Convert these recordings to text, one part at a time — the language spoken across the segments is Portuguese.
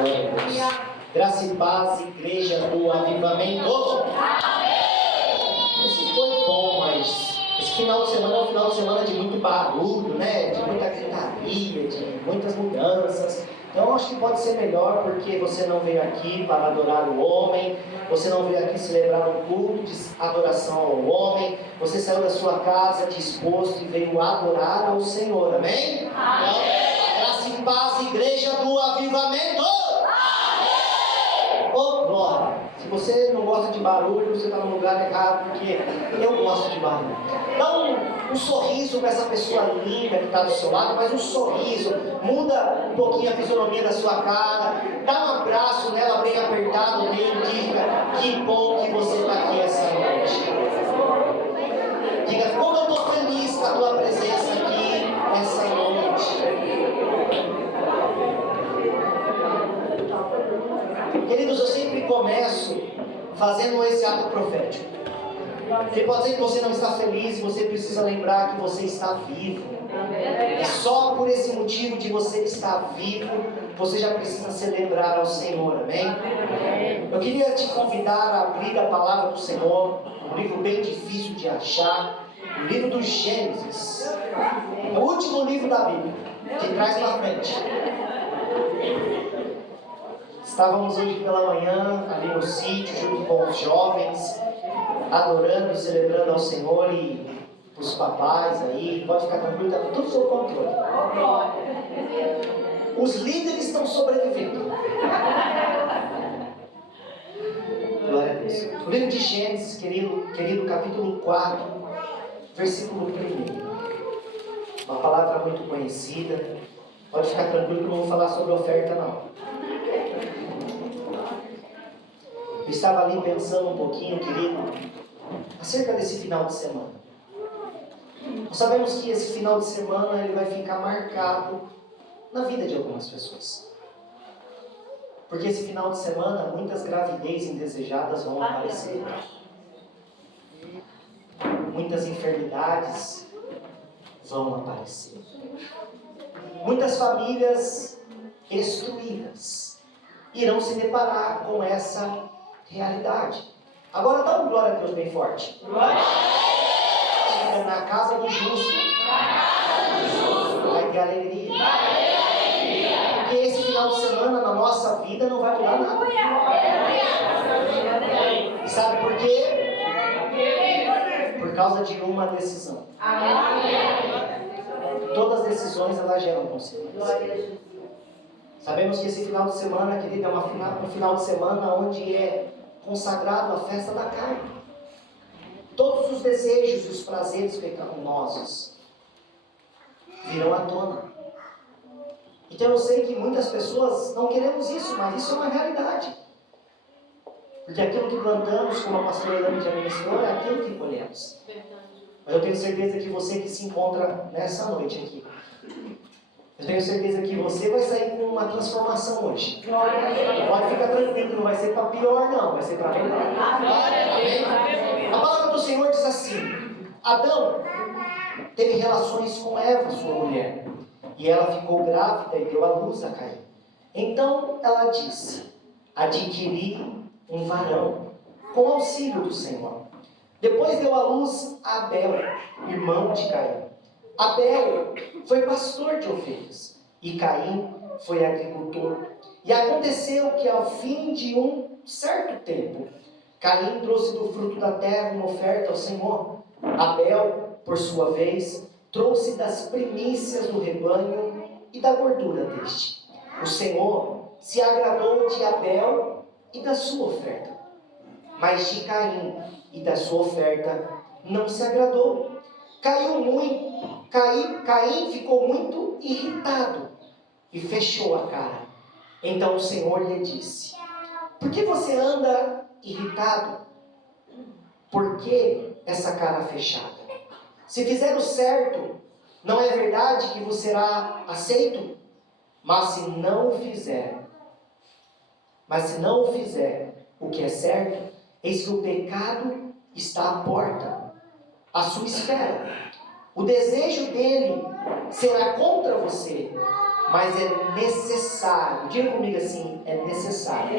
Glória a Deus. Graça e paz, igreja do avivamento. Esse foi bom, mas esse final de semana é um final de semana de muito barulho, né? De muita gritaria, de muitas mudanças. Então eu acho que pode ser melhor, porque você não veio aqui para adorar o homem, você não veio aqui celebrar um culto de adoração ao homem, você saiu da sua casa disposto e veio adorar ao Senhor, amém? Então, graça e paz, igreja do avivamento. Oh, glória! Se você não gosta de barulho, você está no lugar errado, porque eu gosto de barulho. Dá um sorriso para essa pessoa linda que está do seu lado, mas um sorriso, muda um pouquinho a fisionomia da sua cara, dá um abraço nela bem apertado, bem, diga: que bom que você está aqui essa noite. Diga: como eu estou feliz com a tua presença aqui essa noite. Queridos, eu sempre começo fazendo esse ato profético. Você pode dizer que você não está feliz, e você precisa lembrar que você está vivo. E só por esse motivo de você estar vivo, você já precisa celebrar ao Senhor, amém? Eu queria te convidar a abrir a palavra do Senhor, um livro bem difícil de achar, o livro do Gênesis. É o último livro da Bíblia, de trás para frente. Estávamos hoje pela manhã ali no sítio, junto com os jovens, adorando e celebrando ao Senhor, e os papais aí, pode ficar tranquilo, está tudo sob controle. Os líderes estão sobrevivendo. Glória a Deus. O livro de Gênesis, querido, capítulo 4, versículo 1. Uma palavra muito conhecida. Pode ficar tranquilo que eu não vou falar sobre oferta, não. Eu estava ali pensando um pouquinho, querido, acerca desse final de semana. Nós sabemos que esse final de semana ele vai ficar marcado na vida de algumas pessoas. Porque esse final de semana muitas gravidez indesejadas vão aparecer. Muitas enfermidades vão aparecer. Muitas famílias destruídas irão se deparar com essa realidade. Agora dá um glória a Deus bem forte. Na casa do justo vai ter alegria. Porque esse final de semana na nossa vida não vai mudar nada. E sabe por quê? Por causa de uma decisão. Todas as decisões elas geram consequências. Sabemos que esse final de semana, querido, é um final de semana onde é consagrado à festa da carne. Todos os desejos e os prazeres pecaminosos virão à tona. Então eu sei que muitas pessoas não queremos isso, mas isso é uma realidade. Porque aquilo que plantamos, como a pastora Elane já mencionou, é aquilo que colhemos. Mas eu tenho certeza que você que se encontra nessa noite aqui, eu tenho certeza que você vai sair com uma transformação hoje. Pode ficar tranquilo, não vai ser para pior não, vai ser para melhor. Amém? A palavra do Senhor diz assim: Adão teve relações com Eva, sua mulher, e ela ficou grávida e deu à luz a Caim. Então ela disse: adquiri um varão com auxílio do Senhor. Depois deu à luz a Abel, irmão de Caim. Abel foi pastor de ovelhas e Caim foi agricultor. E aconteceu que ao fim de um certo tempo, Caim trouxe do fruto da terra uma oferta ao Senhor. Abel, por sua vez, trouxe das primícias do rebanho e da gordura deste. O Senhor se agradou de Abel e da sua oferta, mas de Caim e da sua oferta não se agradou. Caim ficou muito irritado e fechou a cara. Então o Senhor lhe disse: por que você anda irritado? Por que essa cara fechada? Se fizer o certo, não é verdade que você será aceito? Mas se não o fizer o que é certo, eis que o pecado está à porta, à sua espera. O desejo dele será contra você, Mas é necessário, diga comigo assim, é necessário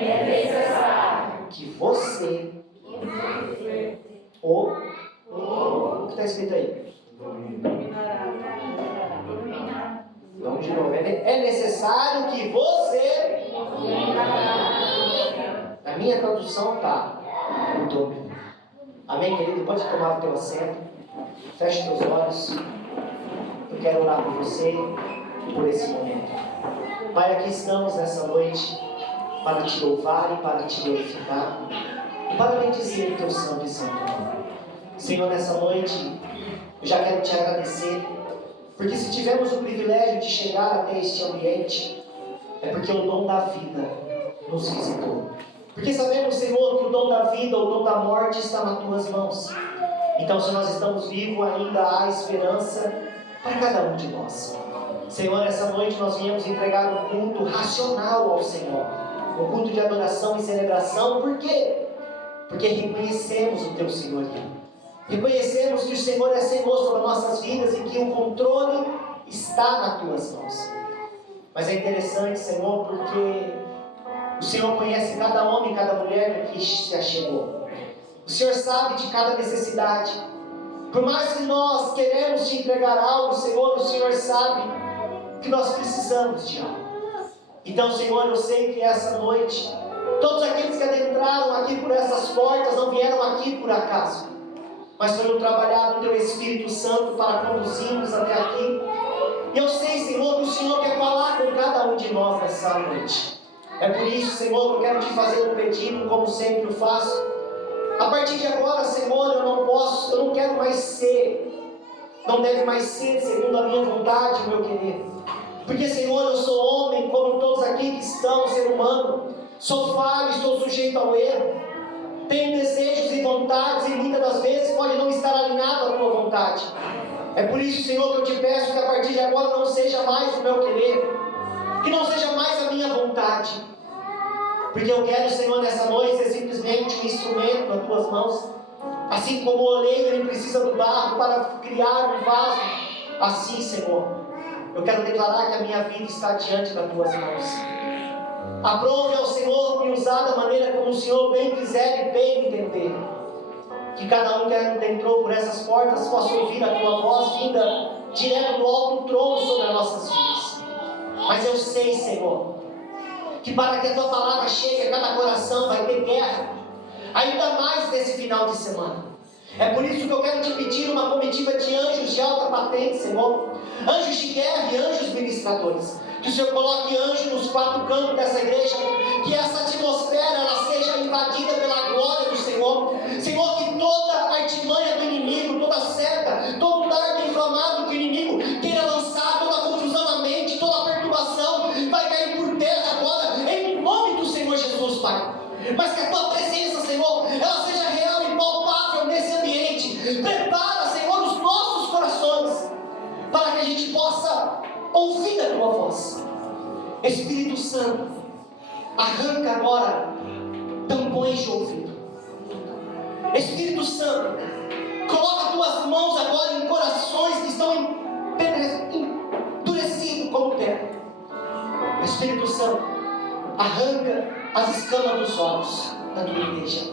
que você, o que está escrito aí? Vamos de novo, é necessário que você, na minha tradução está, o domínio. Amém, querido? Pode tomar o teu assento, feche teus olhos, eu quero orar por você e por esse momento. Pai, aqui estamos nessa noite para te louvar e para te glorificar e para bendizer o teu santo e santo nome. Senhor, nessa noite eu já quero te agradecer, porque se tivemos o privilégio de chegar até este ambiente, é porque o dom da vida nos visitou. Porque sabemos, Senhor, que o dom da vida, o dom da morte está nas tuas mãos. Então, se nós estamos vivos, ainda há esperança para cada um de nós. Senhor, essa noite nós viemos entregar um culto racional ao Senhor, um culto de adoração e celebração. Por quê? Porque reconhecemos o teu senhorio, reconhecemos que o Senhor é Senhor sobre nossas vidas e que o controle está nas tuas mãos. Mas é interessante, Senhor, porque o Senhor conhece cada homem e cada mulher que se achegou. O Senhor sabe de cada necessidade. Por mais que nós queremos te entregar algo, Senhor, o Senhor sabe que nós precisamos de algo. Então, Senhor, eu sei que essa noite, todos aqueles que adentraram aqui por essas portas não vieram aqui por acaso, mas foi um trabalhar do teu Espírito Santo para conduzir-nos até aqui. E eu sei, Senhor, que o Senhor quer falar com cada um de nós nessa noite. É por isso, Senhor, que eu quero te fazer um pedido, como sempre eu faço. A partir de agora, Senhor, eu não quero mais ser, não deve mais ser segundo a minha vontade, meu querido. Porque, Senhor, eu sou homem, como todos aqui que estão, ser humano. Sou falho, estou sujeito ao erro. Tenho desejos e vontades e muitas das vezes pode não estar alinhado à tua vontade. É por isso, Senhor, que eu te peço que a partir de agora não seja mais o meu querer, que não seja mais a minha vontade. Porque eu quero, Senhor, nessa noite ser simplesmente um instrumento nas tuas mãos. Assim como o oleiro ele precisa do barro para criar um vaso, assim, Senhor, eu quero declarar que a minha vida está diante das tuas mãos. Aprove ao Senhor me usar da maneira como o Senhor bem quiser e bem entender. Que cada um que entrou por essas portas possa ouvir a tua voz vinda direto do alto trono sobre as nossas vidas. Mas eu sei, Senhor, que para que a tua palavra chegue a cada coração vai ter guerra, ainda mais nesse final de semana. É por isso que eu quero te pedir uma comitiva de anjos de alta patente, Senhor, anjos de guerra e anjos ministradores. Que o Senhor coloque anjos nos quatro cantos dessa igreja, que essa atmosfera ela seja invadida pela glória do Senhor. Senhor, que toda artimanha do inimigo, toda seta, todo dardo inflamado que o inimigo queira lançar, toda confusão na mente, toda perturbação, vai cair por terra agora, em nome do Senhor Jesus, Pai. Mas que a tua presença, Senhor, ela seja real e palpável nesse ambiente. Prepara, Senhor, os nossos corações, para que a gente possa ouvir a tua voz. Espírito Santo, arranca agora tampões de ouvido. Espírito Santo, coloca as tuas mãos agora em corações que estão endurecidos como terra. Espírito Santo, arranca as escamas dos olhos da tua igreja,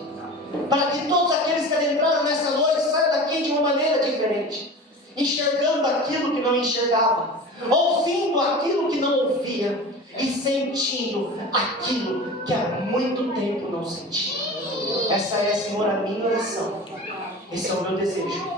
para que todos aqueles que adentraram nessa noite saiam daqui de uma maneira diferente, enxergando aquilo que não enxergava, ouvindo aquilo que não ouvia e sentindo aquilo que há muito tempo não sentia. Essa é, Senhor, a minha oração. Esse é o meu desejo.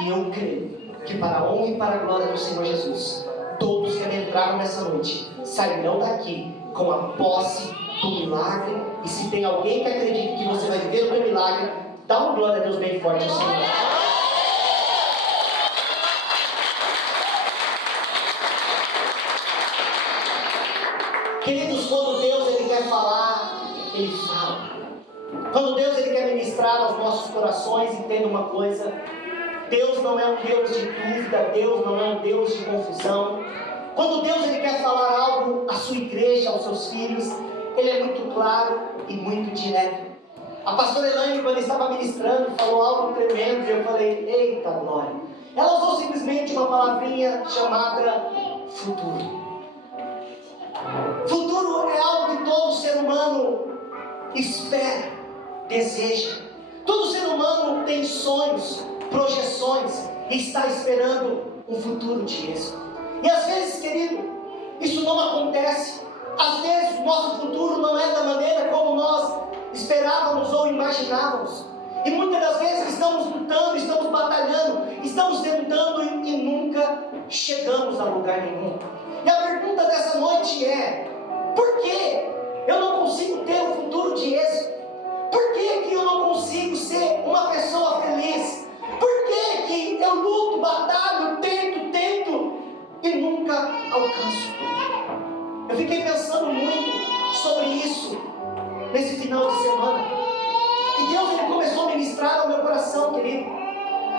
E eu creio que para a honra e para a glória do Senhor Jesus, todos que adentraram nessa noite sairão daqui com a posse do milagre. E se tem alguém que acredita que você vai viver o meu milagre, dá uma glória a Deus bem forte ao Senhor. Queridos, quando Deus ele quer falar, Ele fala. Quando Deus ele quer ministrar aos nossos corações, entenda uma coisa: Deus não é um Deus de dúvida, Deus não é um Deus de confusão. Quando Deus ele quer falar algo à sua igreja, aos seus filhos, Ele é muito claro e muito direto. A pastora Elaine, quando estava ministrando, falou algo tremendo e eu falei: eita glória! Ela usou simplesmente uma palavrinha chamada futuro. ser humano espera, deseja. Todo ser humano tem sonhos, projeções e está esperando um futuro de êxito. E às vezes, querido, isso não acontece. Às vezes o nosso futuro não é da maneira como nós esperávamos ou imaginávamos. E muitas das vezes estamos lutando, estamos batalhando, estamos tentando e nunca chegamos a lugar nenhum. E a pergunta dessa noite é: por que eu não consigo ter um futuro de êxito? Por que eu não consigo ser uma pessoa feliz? Por que eu luto, batalho, tento e nunca alcanço? Eu fiquei pensando muito sobre isso nesse final de semana. E Deus ele começou a ministrar ao meu coração, querido,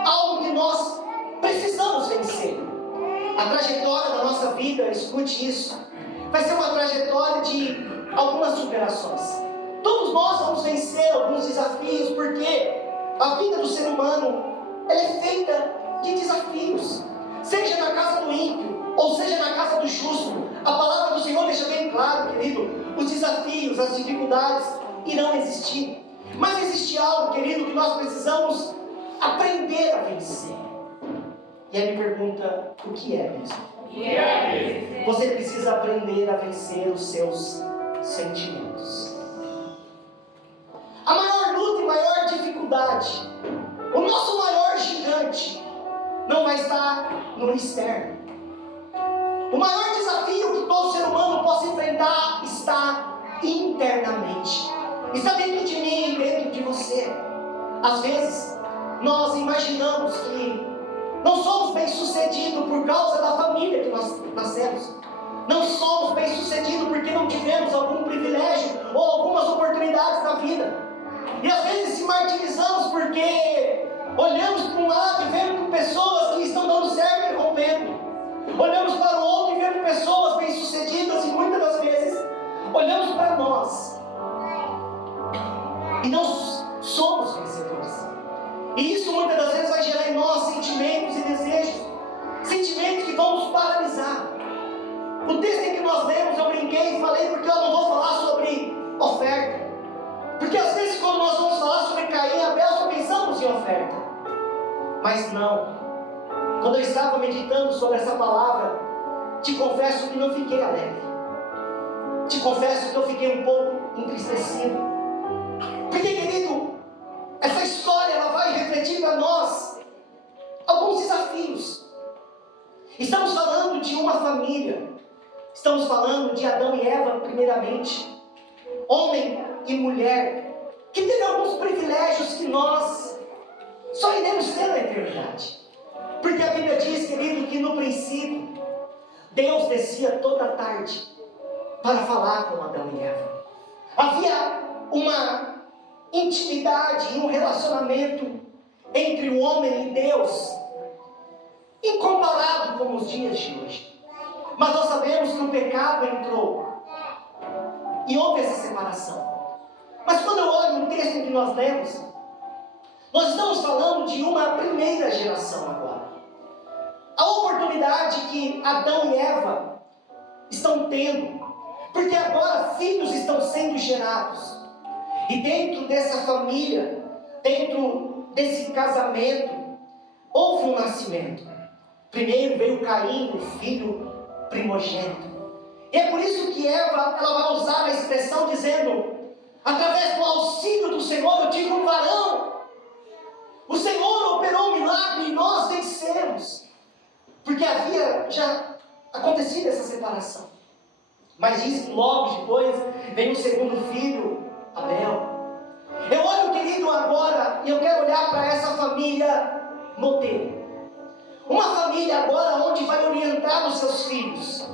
algo que nós precisamos vencer. A trajetória da nossa vida, escute isso, vai ser uma trajetória de algumas superações. Todos nós vamos vencer alguns desafios, porque a vida do ser humano ela é feita de desafios. Seja na casa do ímpio, ou seja na casa do justo, a palavra do Senhor deixa bem claro, querido, os desafios, as dificuldades irão existir. Mas existe algo, querido, que nós precisamos aprender a vencer. E aí me pergunta, o que é mesmo? Você precisa aprender a vencer os seus sentimentos. A maior luta e maior dificuldade, o nosso maior gigante, não vai estar no externo. O maior desafio que todo ser humano possa enfrentar está internamente. Está dentro de mim e dentro de você. Às vezes, nós imaginamos que não somos bem-sucedidos por causa da família que nós nascemos. Não somos bem-sucedidos porque não tivemos algum privilégio ou algumas oportunidades na vida. E às vezes se martirizamos porque olhamos para um lado e vemos pessoas que estão dando certo e rompendo. Olhamos para o outro e vemos pessoas bem-sucedidas e muitas das vezes olhamos para nós e não somos vencedores. E isso muitas das vezes vai gerar em nós sentimentos e desejos, sentimentos que vão nos paralisar. O texto em que nós lemos, eu brinquei e falei porque eu não vou falar sobre oferta. Porque às vezes quando nós vamos falar sobre Caim e Abel, só pensamos em oferta. Mas não. Quando eu estava meditando sobre essa palavra, te confesso que não fiquei alegre. Te confesso que eu fiquei um pouco entristecido. Porque, querido, essa história ela vai refletir para nós alguns desafios. Estamos falando de uma família. Estamos falando de Adão e Eva, primeiramente. Homem e mulher, que teve alguns privilégios que nós só iremos ter na eternidade. Porque a Bíblia diz, querido, que no princípio, Deus descia toda tarde para falar com Adão e Eva. Havia uma intimidade e um relacionamento entre o homem e Deus, incomparado com os dias de hoje. Mas nós sabemos que o pecado entrou e houve essa separação. Mas quando eu olho no texto que nós lemos, nós estamos falando de uma primeira geração agora. A oportunidade que Adão e Eva estão tendo, porque agora filhos estão sendo gerados. E dentro dessa família, dentro desse casamento, houve um nascimento. Primeiro veio Caim, o filho primogênito. E é por isso que Eva ela vai usar a expressão dizendo: através do auxílio do Senhor eu tive um varão. O Senhor operou um milagre e nós vencemos. Porque havia já acontecido essa separação. Mas diz que logo depois veio o segundo filho, Abel. Eu olho, querido, agora e eu quero olhar para essa família modelo. Uma família agora onde vai orientar os seus filhos.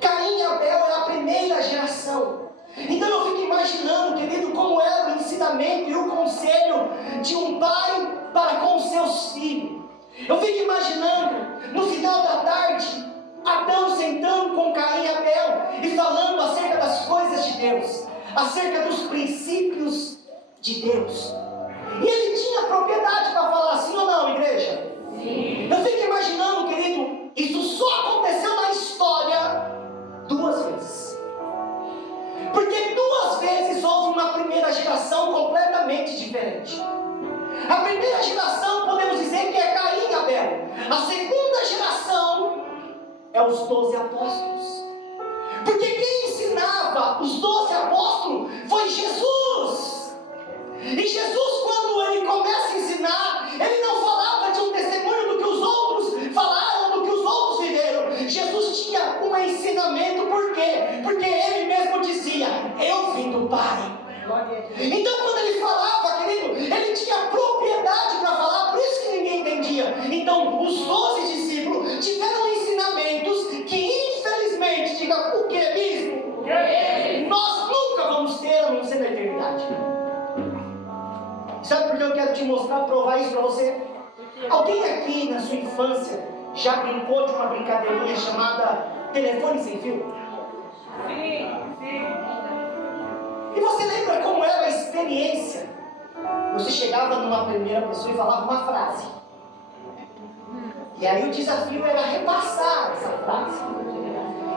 Caim e Abel é a primeira geração. Então eu fico imaginando, querido, como era o ensinamento e o conselho de um pai para com os seus filhos. Eu fico imaginando, no final da tarde, Adão sentando com Caim e Abel e falando acerca das coisas de Deus, acerca dos princípios de Deus. E ele tinha propriedade para falar assim ou não, igreja? Sim. Eu fico imaginando, querido, isso só aconteceu na história 2 vezes. Porque 2 geração completamente diferente. A primeira geração, podemos dizer que é Caim e Abel. A segunda geração é os 12 apóstolos. Porque quem ensinava os 12 apóstolos foi Jesus. E Jesus, quando ele começa a ensinar, ele não falava de um testemunho do que os outros falaram, do que os outros viveram. Jesus tinha um ensinamento, por quê? Porque ele mesmo dizia: eu vim do Pai. Então quando ele falava, querido, ele tinha propriedade para falar, por isso que ninguém entendia. Então os 12 discípulos tiveram ensinamentos que infelizmente, diga o que mesmo? Nós nunca vamos ter, a não ser na eternidade. Sabe por que eu quero te mostrar, provar isso para você? Alguém aqui na sua infância já brincou de uma brincadeirinha chamada telefone sem fio? Sim. E você lembra como era a experiência? Você chegava numa primeira pessoa e falava uma frase. E aí o desafio era repassar essa frase.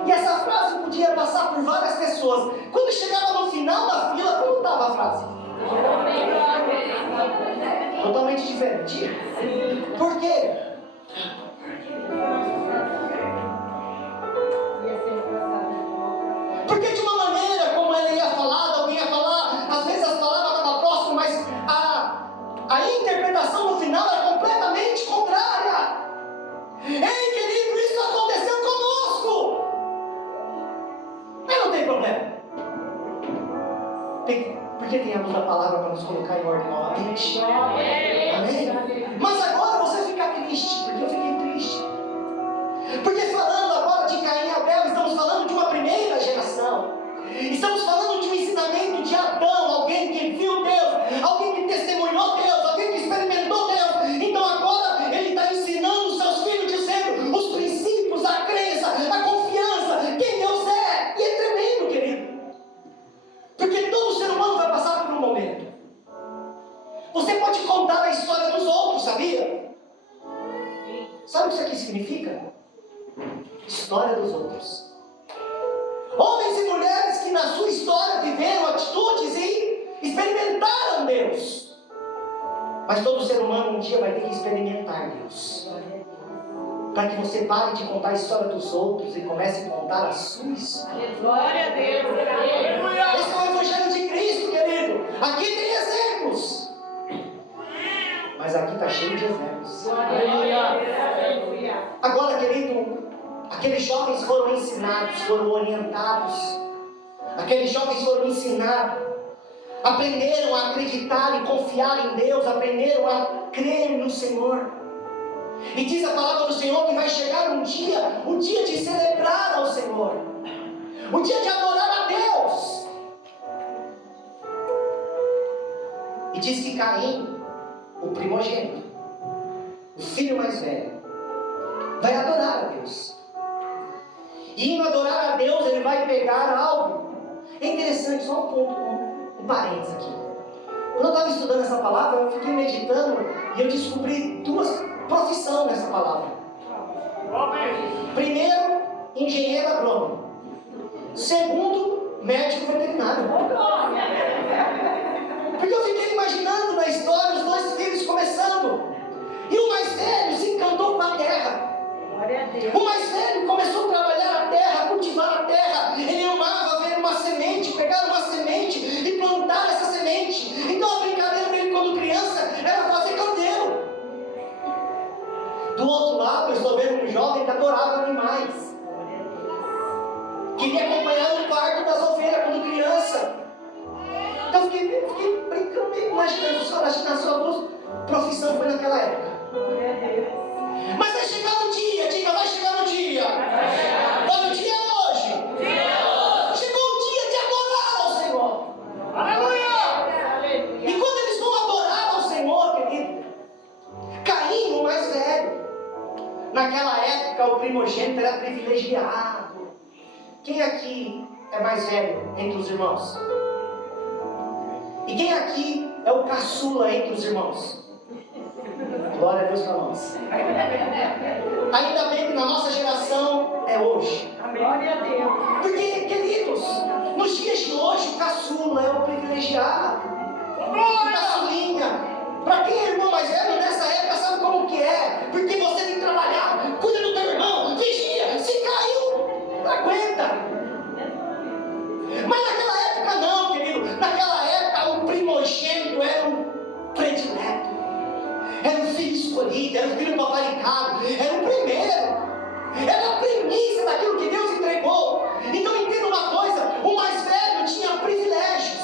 E essa frase podia passar por várias pessoas. Quando chegava no final da fila, como estava a frase? Totalmente diferente. Por quê? Porque de uma maneira como ela ia falar, alguém ia falar, às vezes as palavras estavam próximas, mas a interpretação no final era completamente contrária. Ei, querido, isso aconteceu conosco. Mas não tem problema. Porque tem a luz da palavra para nos colocar em ordem novamente. Amém? Mas agora você fica triste, porque eu fiquei triste. Porque falando agora de Caim e Abel, estamos falando de uma primeira geração. Estamos falando de um ensinamento de Adão, alguém que viu Deus, alguém que testemunhou Deus, alguém que experimentou Deus. Então agora ele está ensinando os seus filhos, dizendo os princípios, a crença, a confiança, quem Deus é. E é tremendo, querido. Porque todo ser humano vai passar por um momento. Você pode contar a história dos outros, sabia? Sabe o que isso aqui significa? História dos outros. Homens e mulheres que na sua história viveram atitudes e experimentaram Deus. Mas todo ser humano um dia vai ter que experimentar Deus. Para que você pare de contar a história dos outros e comece a contar a sua história. Glória a Deus. Esse é o Evangelho de Cristo, querido. Aqui tem exemplos. Mas aqui está cheio de exemplos. Agora, querido, aqueles jovens foram ensinados, foram orientados. Aqueles jovens foram ensinados. Aprenderam a acreditar e confiar em Deus. Aprenderam a crer no Senhor. E diz a palavra do Senhor que vai chegar um dia, o dia de celebrar ao Senhor. O dia de adorar a Deus. E diz que Caim, o primogênito, o filho mais velho, vai adorar a Deus. E indo adorar a Deus, ele vai pegar algo. É interessante, só um ponto, um parênteses aqui. Quando eu estava estudando essa palavra, eu fiquei meditando e eu descobri duas profissões nessa palavra. Primeiro, engenheiro agrônomo. Segundo, médico veterinário. Porque eu fiquei imaginando na história os dois filhos começando. E o mais velho se encantou com a terra. O mais velho começou a trabalhar a terra, cultivar a terra. Ele amava ver uma semente, pegar uma semente e plantar essa semente. Então a brincadeira dele quando criança era fazer canteiro. Do outro lado eu estou vendo um jovem que adorava animais. Queria acompanhar o parto das ovelhas quando criança. Então eu fiquei brincando, imaginando, só acho que na sua profissão foi naquela época. Mas vai chegar no dia, diga, vai chegar no dia. Olha, o dia é hoje. Chegou o dia de adorar ao Senhor. Aleluia! E quando eles vão adorar ao Senhor, querido, Caim, o mais velho, naquela época o primogênito era privilegiado. Quem aqui é mais velho entre os irmãos? E quem aqui é o caçula entre os irmãos? Glória a Deus para nós. Ainda bem que na nossa geração é hoje. Glória a Deus. Porque, queridos, nos dias de hoje o caçula é o privilegiado. caçulinha. Para quem é irmão mais velho nessa época sabe como que é. Porque você tem que trabalhar, cuida do teu irmão, vigia, se caiu, não aguenta. Mas naquela época não, querido. Naquela época o primogênito era o predileto. Era o filho escolhido, era o filho paparicado, era o primeiro. Era a primícia daquilo que Deus entregou. Então entenda uma coisa, o mais velho tinha privilégios.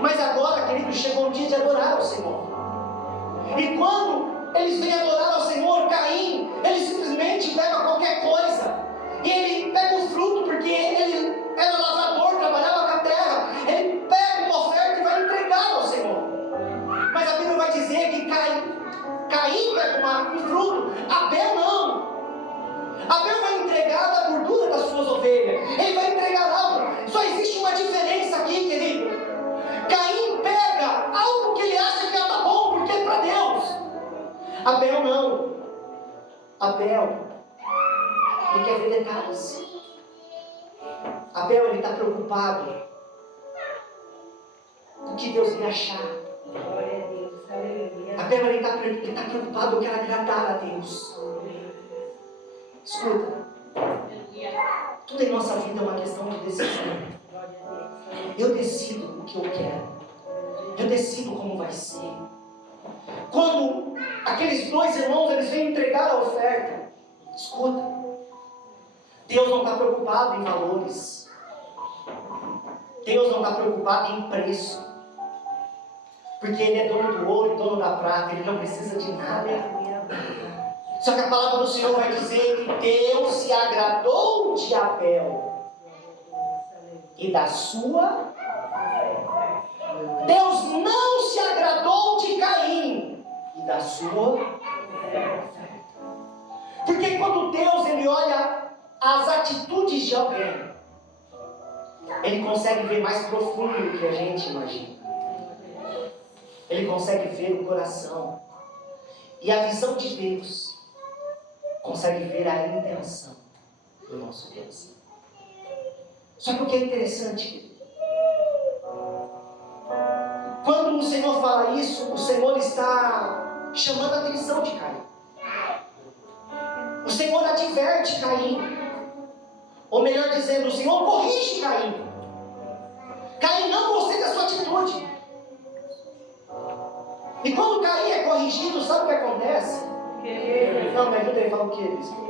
Mas agora, querido, chegou o dia de adorar ao Senhor. E quando eles vêm adorar ao Senhor, Caim, ele simplesmente pega qualquer coisa. E ele pega o fruto, porque ele era lavrador, trabalhava com a terra. Ele pega uma oferta e vai entregar ao Senhor. Mas a Bíblia vai dizer que Caim pega um fruto, Abel não. Abel vai entregar da gordura das suas ovelhas. Ele vai entregar algo. Só existe uma diferença aqui, querido. Caim pega algo que ele acha que está bom, porque é para Deus. Abel não. Abel, ele quer ver detalhes. Abel, ele está preocupado com o que Deus ia achar. Abel, ele está preocupado, eu quero agradar a Deus. Escuta, tudo em nossa vida é uma questão de decisão. Eu decido o que eu quero. Eu decido como vai ser. Quando aqueles dois irmãos eles vêm entregar a oferta, escuta, Deus não está preocupado em valores. Deus não está preocupado em preço. Porque Ele é dono do ouro e dono da prata. Ele não precisa de nada. Só que a palavra do Senhor vai dizer que Deus se agradou de Abel e da sua. Deus não se agradou de Caim e da sua. Porque quando Deus ele olha as atitudes de alguém, Ele consegue ver mais profundo do que a gente imagina. Ele consegue ver o coração. E a visão de Deus consegue ver a intenção do nosso coração. Só que o que é interessante, quando o Senhor fala isso, o Senhor está chamando a atenção de Caim. O Senhor adverte Caim. Ou melhor dizendo, o Senhor corrige Caim. Caim, não gostei da sua atitude. E quando Caim é corrigido, sabe o que acontece? Não, me ajuda aí, fala o que, bispo?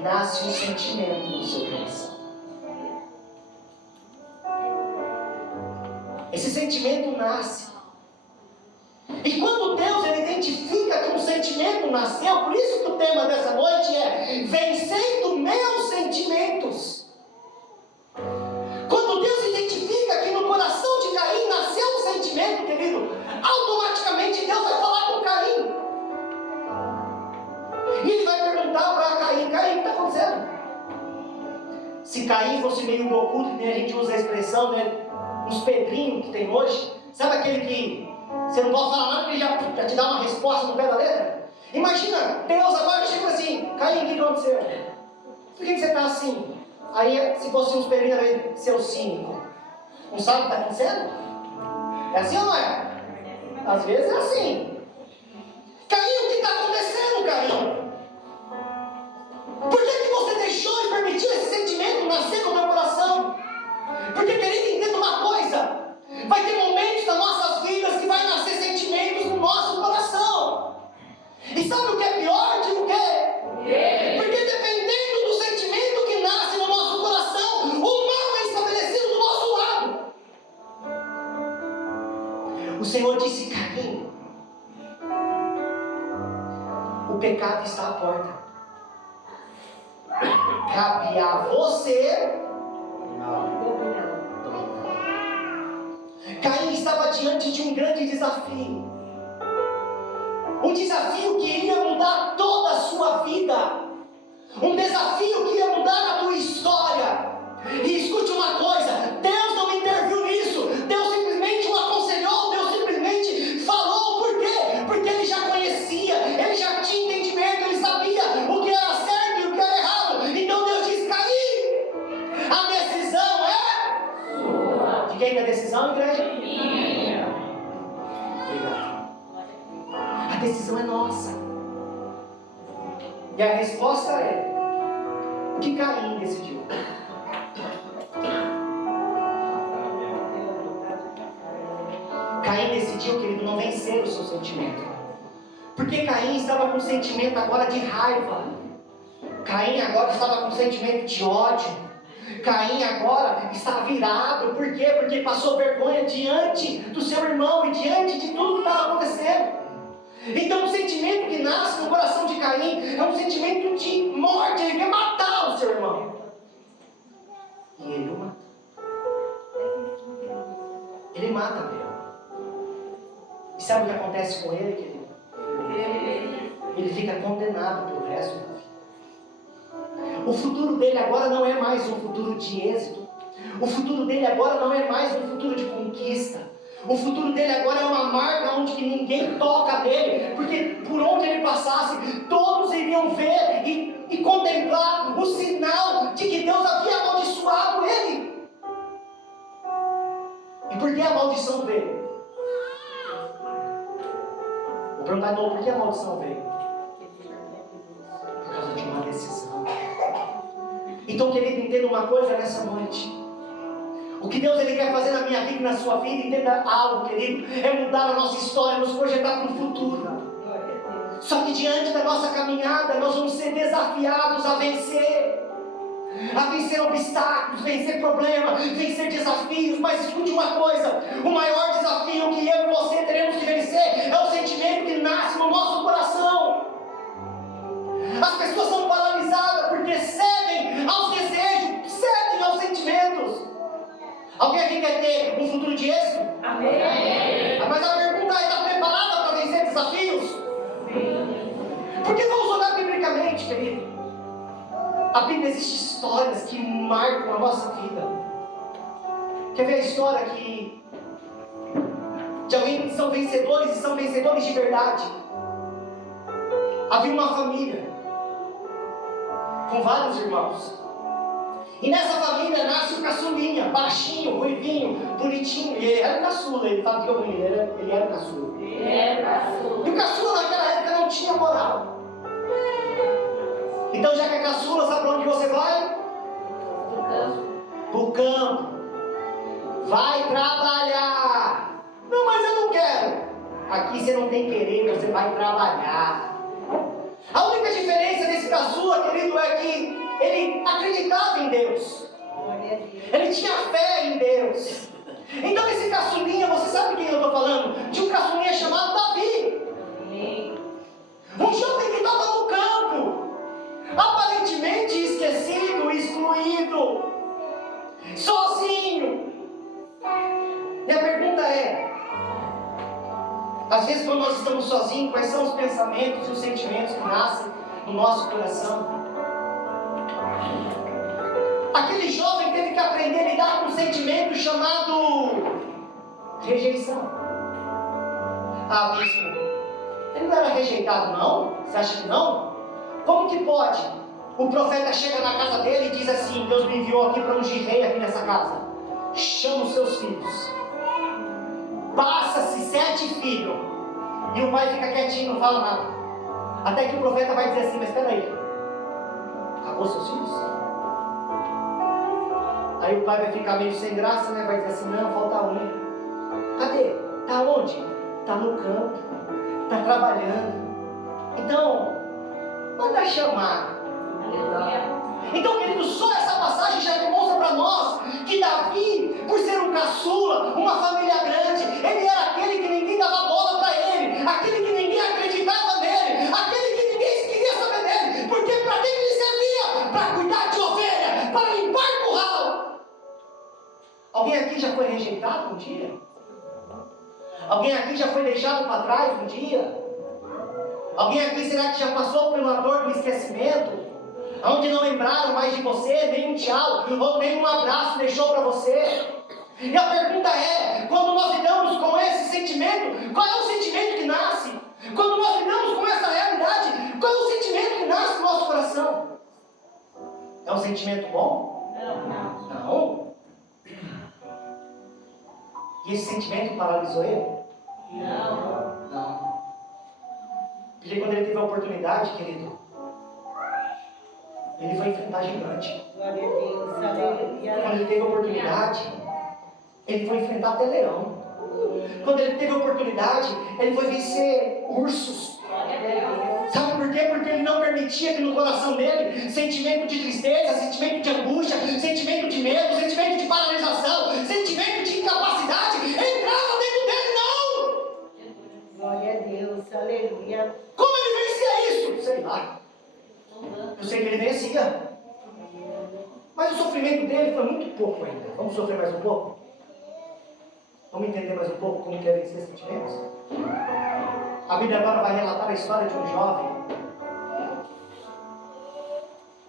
Nasce um sentimento no seu coração. Esse sentimento nasce. E quando Deus ele identifica que um sentimento nasceu, por isso que o tema dessa noite é vencendo meus sentimentos. Quando Deus identifica que no coração de Caim nasceu um sentimento, querido, automaticamente Deus vai falar com Caim. E ele vai perguntar para Caim, Caim, o que está acontecendo? Se Caim fosse meio bocudo, que nem a gente usa a expressão, né? Uns pedrinhos que tem hoje, sabe aquele que você não pode falar nada porque ele já te dá uma resposta no pé da letra? Imagina, Deus agora chega assim, Caim, o que aconteceu? Por que você está assim? Aí, se fosse uns pedrinhos, aí, seu cínico, não sabe o que está acontecendo? É assim ou não é? Às vezes é assim. Caim, o que está acontecendo, Caim? Por que você deixou e permitiu esse sentimento nascer no teu coração? Porque, querido, entenda uma coisa. Vai ter momentos nas nossas vidas que vai nascer sentimentos no nosso coração. E sabe o que é pior? Digo o quê? Porque dependendo do sentimento que nasce no nosso coração, o mal é estabelecido do nosso lado. O Senhor disse, Caim, o pecado está à porta. Cabe a você. Caim estava diante de um grande desafio. Um desafio que iria mudar toda a sua vida. Um desafio que ia mudar a tua história. E escute uma coisa, Deus não interviu nisso. Deus simplesmente o aconselhou. Deus simplesmente falou. Por quê? Porque Ele já conhecia. Ele já tinha entendimento. Ele sabia o que era certo e o que era errado. Então Deus diz, Caim, a decisão é sua. De quem é a decisão, igreja? decisão é nossa. E a resposta é: o que Caim decidiu? Caim decidiu, querido, não vencer o seu sentimento. Porque Caim estava com um sentimento agora de raiva. Caim agora estava com um sentimento de ódio. Caim agora está virado. Por quê? Porque passou vergonha diante do seu irmão e diante de tudo que estava acontecendo. Então o sentimento que nasce no coração de Caim é um sentimento de morte. Ele quer matar o seu irmão. E ele o mata. Ele mata Abel. E sabe o que acontece com ele, querido? Ele fica condenado pelo resto da vida. O futuro dele agora não é mais um futuro de êxito. O futuro dele agora não é mais um futuro de conquista. O futuro dele agora é uma marca onde que ninguém toca dele, porque por onde ele passasse, todos iriam ver e contemplar o sinal de que Deus havia amaldiçoado ele. E por que a maldição veio? Vou perguntar de novo, por que a maldição veio? Por causa de uma decisão. Então, querido, entenda uma coisa nessa noite. O que Deus ele quer fazer na minha vida e na sua vida, entenda algo, querido, é mudar a nossa história, nos projetar para o futuro. Só que diante da nossa caminhada, nós vamos ser desafiados a vencer obstáculos, vencer problemas, vencer desafios. Mas escute uma coisa: o maior desafio que eu e você teremos que vencer é o sentimento que nasce no nosso coração. As pessoas são paralisadas porque cedem aos desejos, cedem aos sentimentos. Alguém aqui quer ter um futuro de êxito? Amém. Mas a pergunta é: está preparada para vencer desafios? Amém. Porque vamos olhar biblicamente, querido. A Bíblia existe histórias que marcam a nossa vida. Quer ver a história de alguém que são vencedores e são vencedores de verdade? Havia uma família com vários irmãos. E nessa família nasce o caçulinha, baixinho, ruivinho, bonitinho. E ele era o caçula, ele fala que ele era o caçula. E o caçula naquela época não tinha moral. Então, já que é caçula, sabe para onde você vai? Para o campo. Vai trabalhar. Não, mas eu não quero. Aqui você não tem querer, você vai trabalhar. A única diferença desse caçula, querido, é que ele acreditava em Deus. Ele tinha fé em Deus. Então esse caçulinha, você sabe quem eu estou falando? De um caçulinha chamado Davi. Um jovem que estava no campo, aparentemente esquecido, excluído, sozinho. E a pergunta é: às vezes quando nós estamos sozinhos, quais são os pensamentos e os sentimentos que nascem no nosso coração? Aquele jovem teve que aprender a lidar com um sentimento chamado rejeição. Ah, bispo, ele não era rejeitado não? Você acha que não? Como que pode? O profeta chega na casa dele e diz assim: Deus me enviou aqui para ungir rei aqui nessa casa. Chama os seus filhos. Passa-se 7 filhos. E o pai fica quietinho, não fala nada. Até que o profeta vai dizer assim: mas espera aí, acabou seus filhos? Aí o pai vai ficar meio sem graça, né? Vai dizer assim: não, falta um. Cadê? Está onde? Está no campo. Está trabalhando. Então, manda chamar. Então, querido, só essa passagem já demonstra para nós que Davi, por ser um caçula, uma família grande, ele era aquele que ninguém dava bola para ele, aquele que ninguém acreditava nele, aquele que ninguém queria saber dele, porque para que ele servia? Para cuidar de ovelha, para limpar curral. Alguém aqui já foi rejeitado um dia? Alguém aqui já foi deixado para trás um dia? Alguém aqui será que já passou pela dor do esquecimento? Onde não lembraram mais de você, nem um tchau, ou nem um abraço deixou para você? E a pergunta é: quando nós lidamos com esse sentimento, qual é o sentimento que nasce? Quando nós lidamos com essa realidade, qual é o sentimento que nasce no nosso coração? É um sentimento bom? Não. E esse sentimento paralisou ele? Não. Porque quando ele teve a oportunidade, querido, ele foi enfrentar gigante. Glória a Deus. Aleluia. Quando ele teve a oportunidade, ele foi enfrentar até leão. Quando ele teve a oportunidade, ele foi vencer ursos. Sabe por quê? Porque ele não permitia que no coração dele sentimento de tristeza, sentimento de angústia, sentimento de medo, sentimento de paralisação, sentimento de incapacidade entrava dentro dele, não! Glória a Deus. Aleluia. Como ele vencia isso? Sei lá. Eu sei que ele vencia. Mas o sofrimento dele foi muito pouco ainda. Vamos sofrer mais um pouco? Vamos entender mais um pouco como que é vencer sentimentos? A Bíblia agora vai relatar a história de um jovem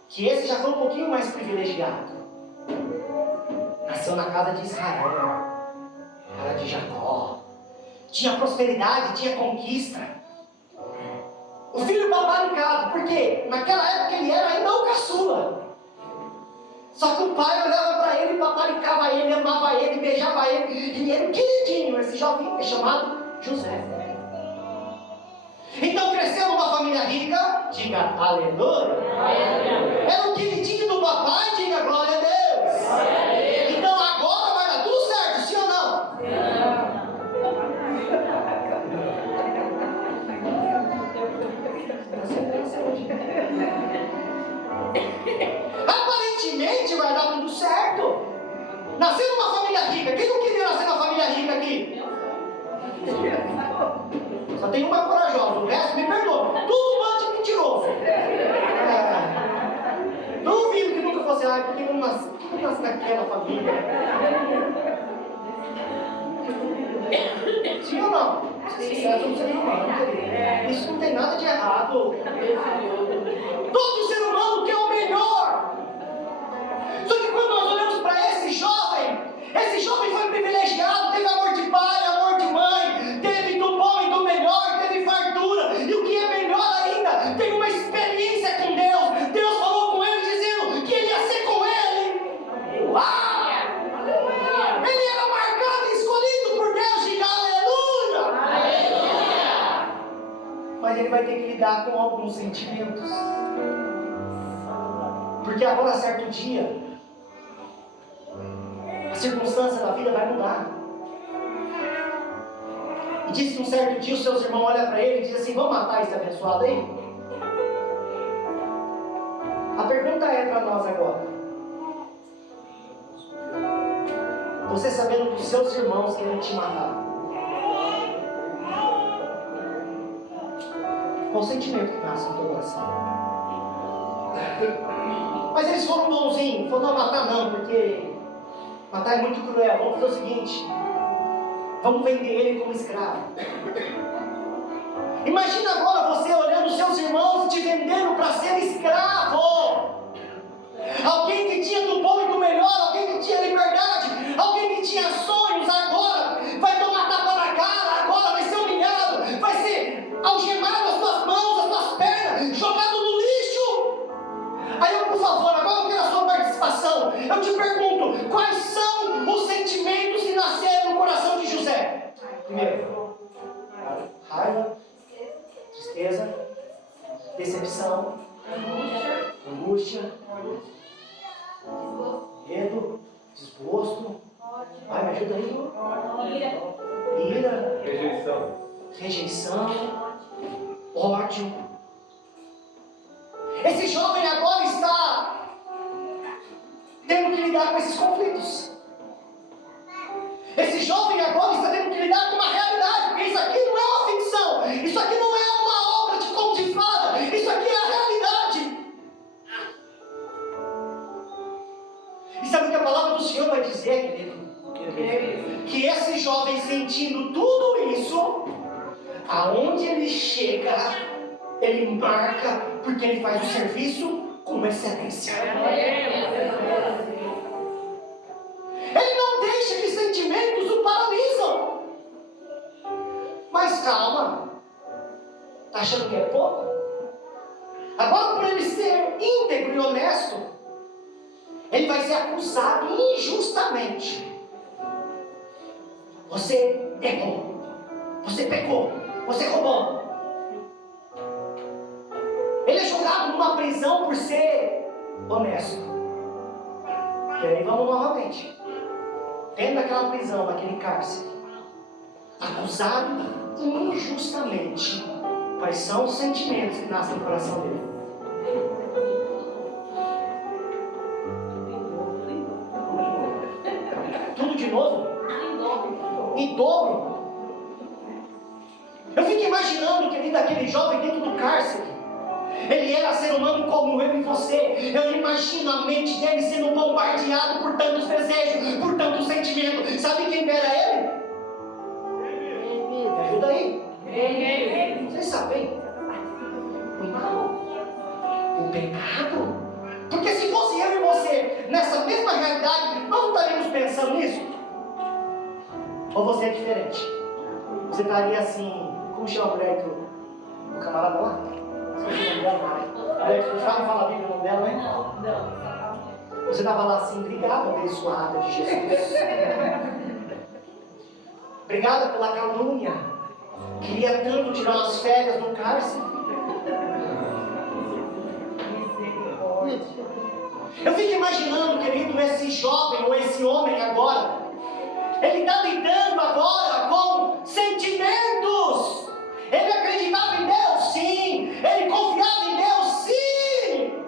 que esse já foi um pouquinho mais privilegiado. Nasceu na casa de Israel, casa de Jacó. Tinha prosperidade, tinha conquista. O filho paparicado, porque naquela época ele era ainda o caçula. Só que o pai olhava para ele, paparicava ele, amava ele, beijava ele. E era um queridinho, esse jovem chamado José. Então cresceu numa família rica, diga aleluia. Era um queridinho do papai, diga glória a Deus. Então agora vai dar tudo certo, sim ou não? Aparentemente vai dar tudo certo. Nasceu numa família rica. Quem não queria nascer numa família rica aqui? Só tem uma corajosa, o resto me perdoa. Tudo bando de mentiroso. Duvido que nunca fosse, porque não nasce naquela família. Sim ou não? Sucesso no ser humano, querido. Isso não tem nada de errado. Todo ser humano quer o melhor. Só que quando nós olhamos para esse jovem foi privilegiado, teve amor de pai, amor de mãe, teve do bom e do melhor, teve fartura, e o que é melhor ainda, teve uma experiência com Deus. Deus falou com ele dizendo que ele ia ser com ele. Uau! Ele era marcado e escolhido por Deus, diga aleluia! Mas ele vai ter que lidar com alguns sentimentos. Porque agora, certo dia, a circunstância da vida vai mudar. E diz que um certo dia os seus irmãos olham para ele e dizem assim: vamos matar esse abençoado aí? A pergunta é para nós agora: você sabendo dos seus irmãos querem te matar, qual o sentimento que nasce no teu coração? Mas eles foram bonzinhos, foram não matar não, porque matar é muito cruel. Vamos fazer o seguinte: vamos vender ele como escravo. Imagina agora você olhando os seus irmãos te vendendo para ser escravo. Alguém que tinha do bom e do melhor, alguém que tinha liberdade, alguém que tinha sonhos, agora vai tomar tapa na cara, agora vai ser humilhado, vai ser algemado as tuas mãos, as tuas pernas, jogado no lixo. Aí eu, por favor, agora eu quero a sua participação. Eu te pergunto, quais são os sentimentos que nasceram no coração de José? Primeiro, raiva, tristeza, decepção, angústia, medo, desgosto. Vai, me ajuda aí. Ira, rejeição, ódio. Esse jovem agora está tendo que lidar com esses conflitos. Esse jovem agora está tendo que lidar com uma realidade, porque isso aqui não é uma ficção, isso aqui não é uma obra de conto de fada, isso aqui é a realidade. E sabe o que a palavra do Senhor vai dizer, querido? Que esse jovem, sentindo tudo isso, aonde ele chega, ele marca, porque ele faz o serviço com excelência. Ele não deixa que sentimentos o paralisam. Mas calma, está achando que é pouco? Agora, por ele ser íntegro e honesto, ele vai ser acusado injustamente. Você errou, você pecou, você roubou. jogado numa prisão por ser honesto. E aí vamos novamente. Dentro daquela prisão, daquele cárcere, acusado injustamente. Quais são os sentimentos que nascem no coração dele? Tudo de novo? Em dobro. Eu fico imaginando, querido, aquele jovem dentro do cárcere. Ele era ser humano como eu e você. Eu imagino a mente dele sendo bombardeado por tantos desejos, por tantos sentimentos. Sabe quem era ele? Me ajuda aí. Vocês sabem? O mal. O pecado. Porque se fosse eu e você nessa mesma realidade, nós não estaríamos pensando nisso? Ou você é diferente? Você estaria assim... Como chama a mulher do camarada lá? Esqueci o nome dela. A mulher que já não fala a Bíblia, o nome dela, né? Não. Você estava lá assim, obrigado, abençoada de Jesus. Obrigada pela calúnia. Queria tanto tirar umas férias no cárcere. Eu fico imaginando, querido, esse jovem ou esse homem agora. Ele está lidando agora com sentimentos. Ele acreditava em Deus, sim. Ele confiava em Deus, sim.